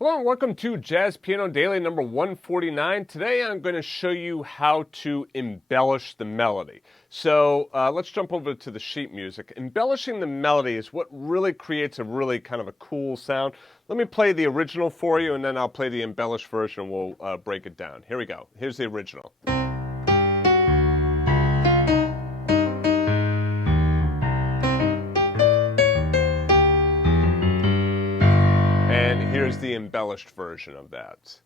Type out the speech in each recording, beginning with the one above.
Hello and welcome to Jazz Piano Daily number 149. Today I'm going to show you how to embellish the melody. So let's jump over to the sheet music. Embellishing the melody is what really creates a really kind of a cool sound. Let me play the original for you and then I'll play the embellished version and we'll break it down. Here we go. Here's the original. And here's the embellished version of that.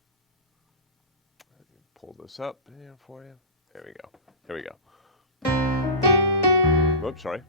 Pull this up here for you. There we go. Here we go. Whoops, sorry.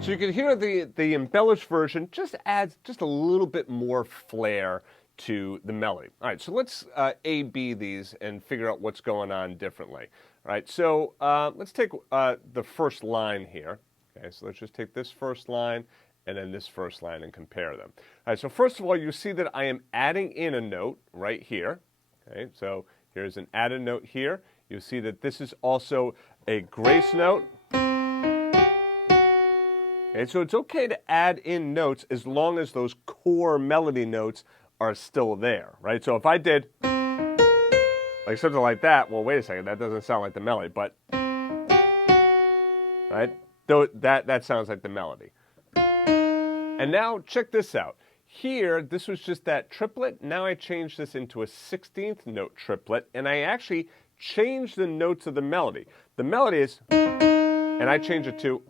So you can hear the embellished version just adds just a little bit more flair to the melody. All right, so let's A-B these and figure out what's going on differently. All right, so let's take the first line here. Okay, so let's just take this first line and then this first line and compare them. All right, so first of all, you see that I am adding in a note right here. Okay, so here's an added note here. You see that this is also a grace note. Okay, so it's okay to add in notes as long as those core melody notes are still there, right? So if I did like something like that, well, wait a second, that doesn't sound like the melody, but right? Though that sounds like the melody. And now check this out. Here, this was just that triplet. Now I changed this into a 16th note triplet, and I actually changed the notes of the melody. The melody is, and I change it to.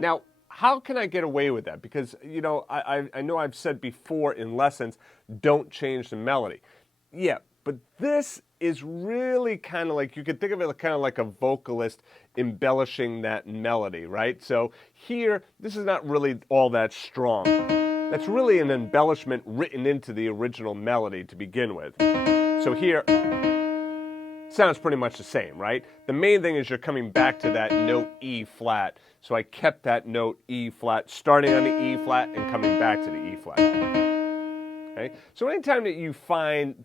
Now, how can I get away with that? Because, you know, I know I've said before in lessons, don't change the melody. Yeah, but this is really kind of like, you could think of it kind of like a vocalist embellishing that melody, right? So here, this is not really all that strong. That's really an embellishment written into the original melody to begin with. So here, sounds pretty much the same, right? The main thing is you're coming back to that note E flat. So I kept that note E flat, starting on the E flat and coming back to the E flat. Okay? So anytime that you find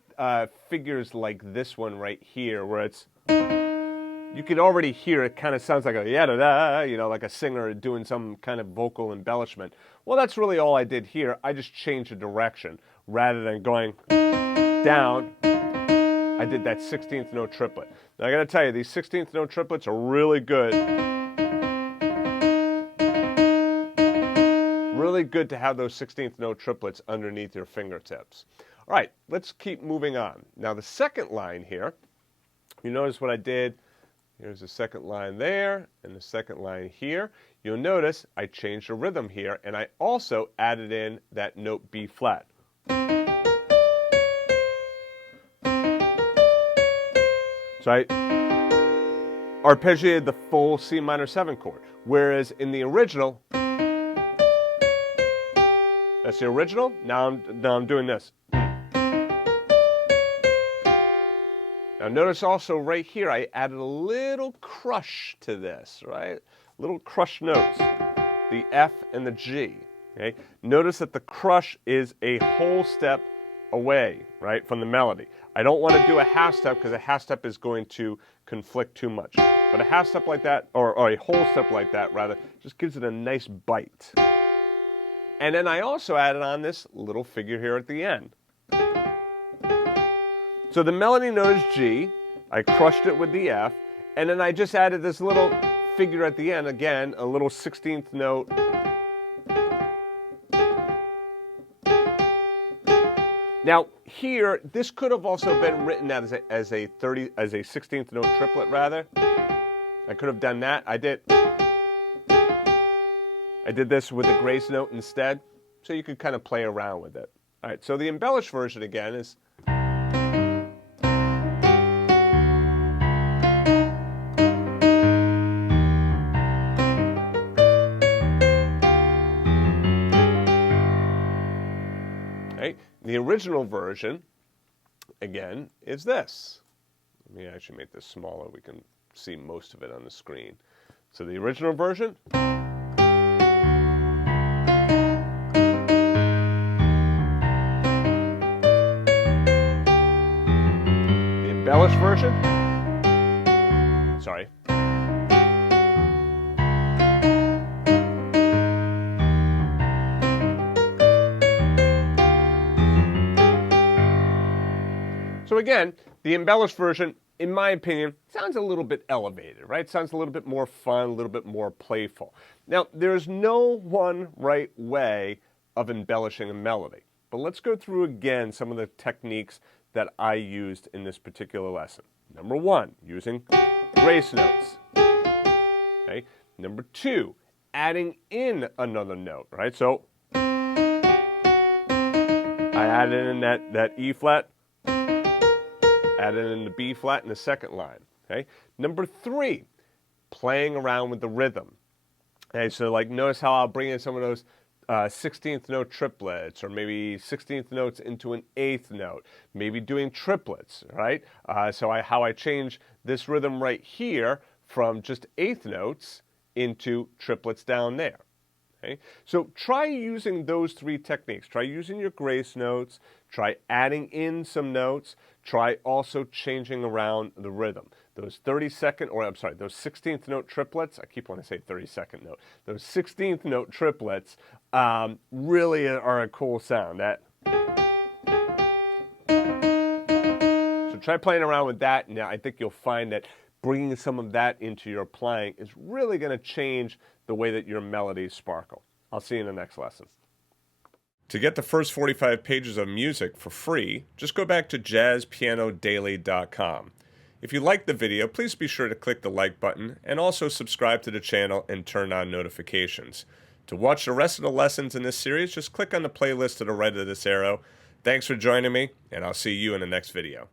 figures like this one right here, where it's, you can already hear it kind of sounds like a yada-da, you know, like a singer doing some kind of vocal embellishment. Well, that's really all I did here. I just changed the direction. Rather than going down, I did that 16th note triplet. Now I gotta tell you, these 16th note triplets are really good. Really good to have those 16th note triplets underneath your fingertips. All right, let's keep moving on. Now the second line here, you notice what I did. Here's the second line there and the second line here. You'll notice I changed the rhythm here and I also added in that note B flat. So I arpeggiated the full C minor 7 chord, whereas in the original, that's the original. Now I'm doing this. Now notice also right here, I added a little crush to this, right? Little crush notes, the F and the G. Okay? Notice that the crush is a whole step away, right, from the melody. I don't want to do a half step because a half step is going to conflict too much. But a half step like that, or a whole step like that rather, just gives it a nice bite. And then I also added on this little figure here at the end. So the melody note is G, I crushed it with the F, and then I just added this little figure at the end, again, a little 16th note. Now here, this could have also been written out as a 16th note triplet rather. I could have done that. I did this with a grace note instead, so you could kind of play around with it. All right, so the embellished version again is. Okay, the original version, again, is this. Let me actually make this smaller. We can see most of it on the screen. So the original version. embellished version. sorry. So again, the embellished version, in my opinion, sounds a little bit elevated, right? Sounds a little bit more fun, a little bit more playful. Now, there's no one right way of embellishing a melody, but let's go through again some of the techniques that I used in this particular lesson. Number one, using grace notes. Okay. Number two, adding in another note, right? So I added in that E flat, added in the B flat in the second line. Okay. Number three, playing around with the rhythm. Okay, so like notice how I'll bring in some of those 16th note triplets, or maybe 16th notes into an 8th note, maybe doing triplets, right? How I change this rhythm right here from just 8th notes into triplets down there. Okay? So try using those three techniques. Try using your grace notes, try adding in some notes, try also changing around the rhythm. Those 16th note triplets, I keep wanting to say 32nd note, those 16th note triplets really are a cool sound. So try playing around with that. Now I think you'll find that bringing some of that into your playing is really going to change the way that your melodies sparkle. I'll see you in the next lesson. To get the first 45 pages of music for free, just go back to jazzpianodaily.com. If you liked the video, please be sure to click the like button and also subscribe to the channel and turn on notifications. To watch the rest of the lessons in this series, just click on the playlist to the right of this arrow. Thanks for joining me, and I'll see you in the next video.